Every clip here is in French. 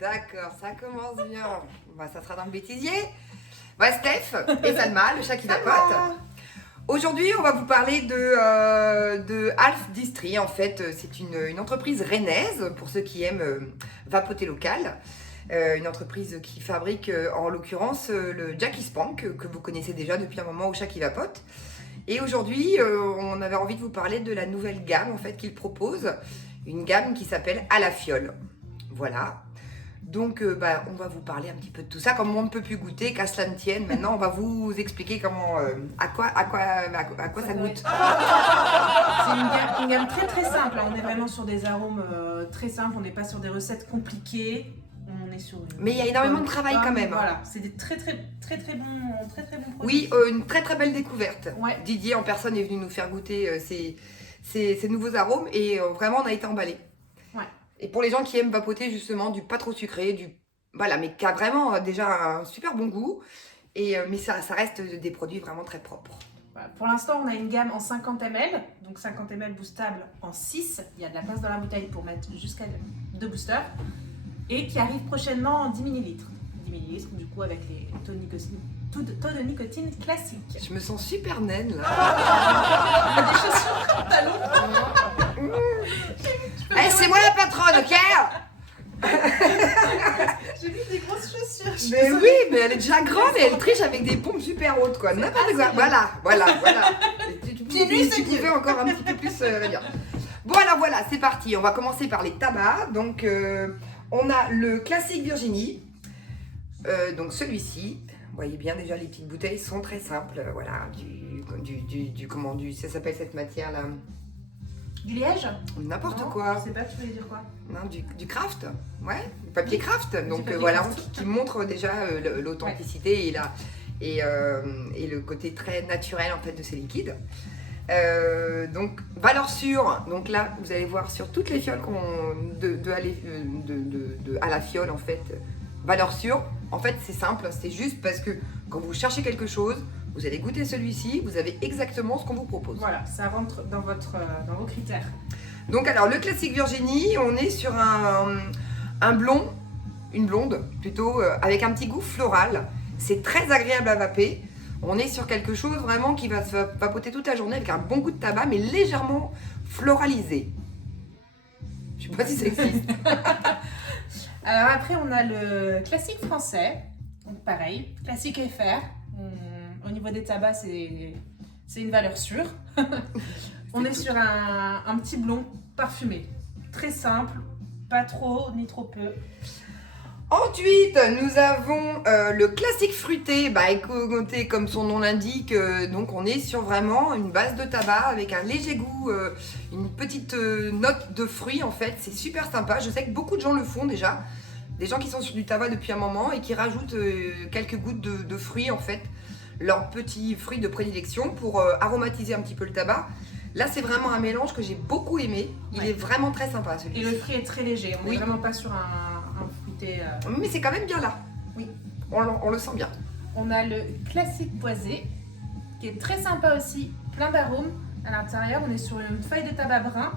D'accord, ça commence bien. Bah, ça sera dans le bêtisier. Bah, Steph et Salma, le chat qui vapote. Aujourd'hui, on va vous parler de Alf Distri. En fait, c'est une entreprise rennaise, pour ceux qui aiment vapoter local. Une entreprise qui fabrique, en l'occurrence, le Jackie Spank, que vous connaissez déjà depuis un moment au chat qui vapote. Et aujourd'hui, on avait envie de vous parler de la nouvelle gamme en fait qu'il propose. Une gamme qui s'appelle À la fiole. Voilà. Donc, on va vous parler un petit peu de tout ça, comme on ne peut plus goûter, qu'à cela ne tienne. Maintenant, on va vous expliquer comment, à quoi ça goûte. C'est une gamme très très simple. On est vraiment sur des arômes très simples. On n'est pas sur des recettes compliquées. On est sur mais il y a énormément de travail quand même. Voilà, c'est des très très bons produits. Oui, une très très belle découverte. Ouais. Didier en personne est venu nous faire goûter ces nouveaux arômes et vraiment on a été emballés. Ouais. Et pour les gens qui aiment vapoter justement du pas trop sucré, mais qui a vraiment déjà un super bon goût, mais ça reste des produits vraiment très propres. Voilà. Pour l'instant, on a une gamme en 50 ml, donc 50 ml boostable en 6. Il y a de la place dans la bouteille pour mettre jusqu'à 2 boosters. Et qui arrive prochainement en 10 ml. 10 ml, du coup, avec les taux de nicotine classiques. Je me sens super naine là. Des chaussures pantalon. Hey, c'est moi la patronne, ok? J'ai vu des grosses chaussures. Mais oui, mais elle est déjà grande et elle triche avec des pompes super hautes, quoi. N'importe quoi. Voilà. Tu pouvais encore un petit peu plus réduire. Bon, alors voilà, c'est parti. On va commencer par les tabacs. Donc, on a le classique Virginie. Donc, celui-ci. Vous voyez bien, déjà, les petites bouteilles sont très simples. Voilà, ça s'appelle cette matière-là? Du liège? N'importe quoi. Je sais pas, tu voulais dire quoi? Non, du craft, ouais, du papier craft. Donc papier voilà, craft. qui montre déjà l'authenticité et le côté très naturel en fait de ces liquides. Donc valeur sûre. Donc là, vous allez voir sur toutes les fioles à la fiole en fait. Valeur sûre. En fait, c'est simple. C'est juste parce que quand vous cherchez quelque chose, vous allez goûter celui-ci. Vous avez exactement ce qu'on vous propose. Voilà, ça rentre dans vos critères. Donc alors le classique Virginie, on est sur un blond, une blonde plutôt, avec un petit goût floral. C'est très agréable à vaper. On est sur quelque chose vraiment qui va se vapoter toute la journée avec un bon goût de tabac, mais légèrement floralisé. Je sais pas si ça existe. Alors après, on a le classique français. Donc pareil, classique FR. Au niveau des tabacs, c'est une valeur sûre. On est sur un petit blond parfumé. Très simple, pas trop ni trop peu. Ensuite, nous avons le classique fruité, écoutez, comme son nom l'indique, donc on est sur vraiment une base de tabac avec un léger goût, une petite note de fruits en fait, c'est super sympa. Je sais que beaucoup de gens le font déjà, des gens qui sont sur du tabac depuis un moment et qui rajoutent quelques gouttes de fruits en fait, leurs petits fruits de prédilection pour aromatiser un petit peu le tabac. Là, c'est vraiment un mélange que j'ai beaucoup aimé, il est vraiment très sympa celui-ci. Et le fruit est très léger, on n'est vraiment pas sur un fruité... Mais c'est quand même bien là. Oui. On le sent bien. On a le classique boisé, qui est très sympa aussi, plein d'arômes. À l'intérieur, on est sur une feuille de tabac brun.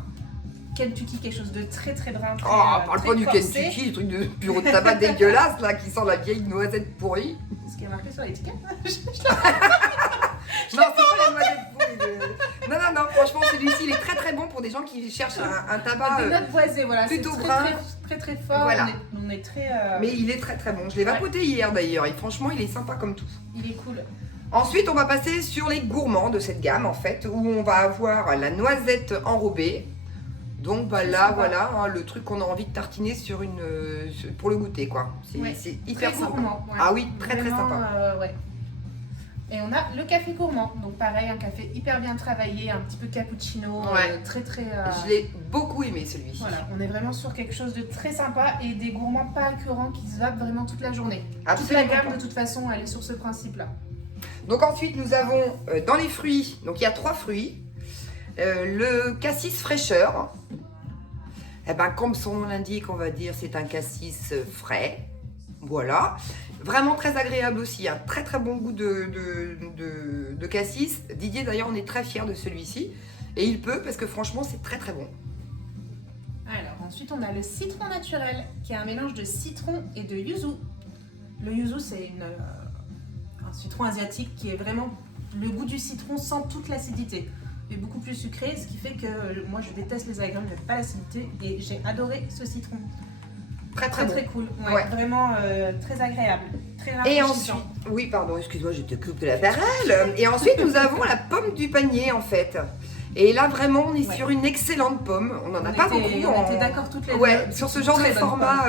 Kentucky, quelque chose de très très brun. Très, parle très pas du corsé. Kentucky, le truc de bureau de tabac dégueulasse là, qui sent la vieille noisette pourrie. C'est ce qui est marqué sur l'étiquette. Non, c'est pas la noisette pourrie. Non, franchement, celui-ci, il est très très bon pour des gens qui cherchent un tabac Des notes boisées, voilà. plutôt c'est brun. très fort. Voilà. On est très... Mais il est très très bon. Je l'ai vapoté hier d'ailleurs et franchement, il est sympa comme tout. Il est cool. Ensuite, on va passer sur les gourmands de cette gamme en fait, où on va avoir la noisette enrobée. Donc là, voilà, le truc qu'on a envie de tartiner pour le goûter, quoi. C'est hyper très sympa. gourmand, ouais. Ah oui, très très Vraiment, sympa. ouais. Et on a le café gourmand. Donc pareil, un café hyper bien travaillé, un petit peu cappuccino, Ouais. très très... Je l'ai beaucoup aimé celui-ci. Voilà, on est vraiment sur quelque chose de très sympa et des gourmands pas alcurants qui se vapent vraiment toute la journée. Absolument. Toute la gamme, de toute façon, elle est sur ce principe-là. Donc ensuite, nous avons dans les fruits, donc il y a 3 fruits. Le cassis fraîcheur. Comme son nom l'indique, on va dire c'est un cassis frais. Voilà. Vraiment très agréable aussi. Un très très bon goût de cassis. Didier, d'ailleurs, on est très fiers de celui-ci. Et il peut parce que franchement, c'est très très bon. Alors, Ensuite, on a le citron naturel, qui est un mélange de citron et de yuzu. Le yuzu, c'est un citron asiatique qui est vraiment le goût du citron sans toute l'acidité. Il est beaucoup plus sucré, ce qui fait que moi, je déteste les agrumes, j'aime pas l'acidité et j'ai adoré ce citron. Très très bon. Très cool, Ouais. Vraiment très agréable, très Et rafraîchissant. ensuite, oui, pardon, excuse-moi, je te coupe de la parole. Et ensuite, nous avons la pomme du panier, en fait. Et là, vraiment, on est sur une excellente pomme. On n'en a pas beaucoup. On était d'accord toutes les deux. Ouais, sur ce genre de Très bonne format,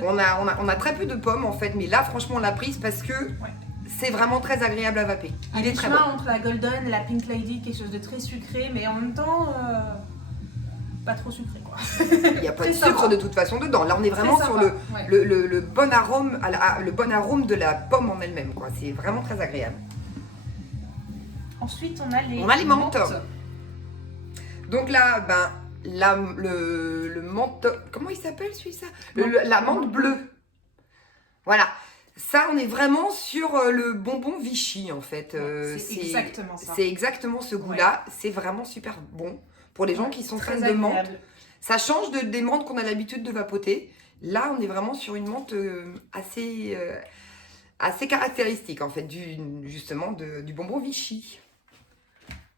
on a très peu de pommes, en fait. Mais là, franchement, on l'a prise parce que c'est vraiment très agréable à vaper. Il est très bon. Entre la Golden et la Pink Lady, quelque chose de très sucré, mais en même temps, pas trop sucré, quoi. Il n'y a pas de sucre de toute façon dedans. Là, on est vraiment sur le bon arôme, le bon arôme de la pomme en elle-même, quoi. C'est vraiment très agréable. Ensuite, on a les menthes. Donc là, le menthe, comment il s'appelle celui-là? La menthe bleue. Voilà. Ça, on est vraiment sur le bonbon Vichy, en fait. C'est exactement ça. C'est exactement ce goût-là. C'est vraiment super bon pour les gens qui sont fans de menthe. Ça change des menthes qu'on a l'habitude de vapoter. Là, on est vraiment sur une menthe assez caractéristique, en fait, justement du bonbon Vichy.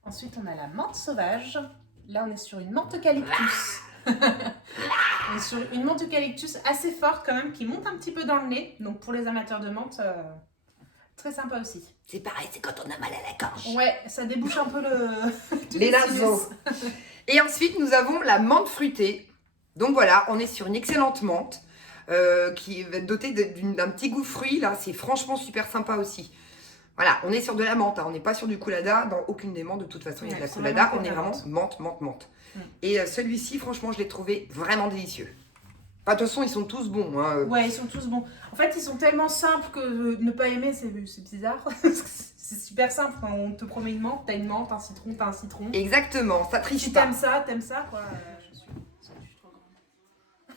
Ensuite, on a la menthe sauvage. Là, on est sur une menthe eucalyptus. On est sur une menthe eucalyptus assez forte quand même, qui monte un petit peu dans le nez. Donc pour les amateurs de menthe, très sympa aussi. C'est pareil, c'est quand on a mal à la gorge. Ouais, ça débouche un peu les naseaux. Et ensuite, nous avons la menthe fruitée. Donc voilà, on est sur une excellente menthe qui va être dotée d'un petit goût fruit. Là, c'est franchement super sympa aussi. Voilà, on est sur de la menthe, hein. On n'est pas sur du coulada, dans aucune des menthes, de toute façon, il y a de la coulada, on est vraiment menthe. Et celui-ci, franchement, je l'ai trouvé vraiment délicieux. Enfin, de toute façon, ils sont tous bons. Hein. Ouais, ils sont tous bons. En fait, ils sont tellement simples que ne pas aimer, c'est bizarre. C'est super simple, quand on te promet une menthe, t'as une menthe, un citron, t'as un citron. Exactement, ça triche si pas. T'aimes ça, quoi. Je suis trop grande.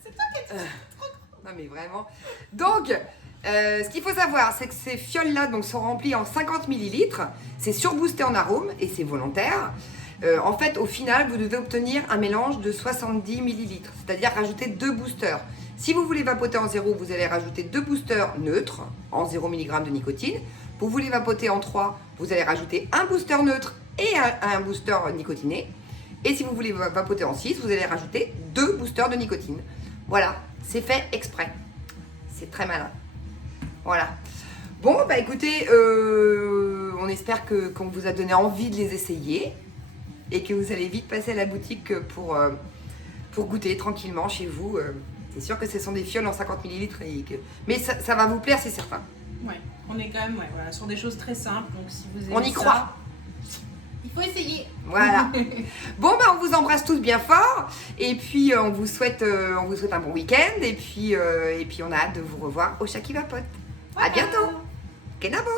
C'est toi qui es trop grande. Non, mais vraiment. Donc... ce qu'il faut savoir, c'est que ces fioles-là sont remplies en 50 ml. C'est surboosté en arôme et c'est volontaire. En fait, au final, vous devez obtenir un mélange de 70 ml, c'est-à-dire rajouter 2 boosters. Si vous voulez vapoter en 0, vous allez rajouter 2 boosters neutres en 0 mg de nicotine. Vous voulez vapoter en 3, vous allez rajouter un booster neutre et un booster nicotiné. Et si vous voulez vapoter en 6, vous allez rajouter 2 boosters de nicotine. Voilà, c'est fait exprès. C'est très malin. Voilà. Bon, bah écoutez, on espère qu'on vous a donné envie de les essayer et que vous allez vite passer à la boutique pour goûter tranquillement chez vous. C'est sûr que ce sont des fioles en 50 ml, mais ça va vous plaire, c'est certain. Ouais, on est quand même sur des choses très simples, donc si vous aimez on y croit. Il faut essayer. Voilà. Bon, bah on vous embrasse tous bien fort et puis on vous souhaite un bon week-end et puis on a hâte de vous revoir au Chat qui Vapote. À bientôt. Kenavo.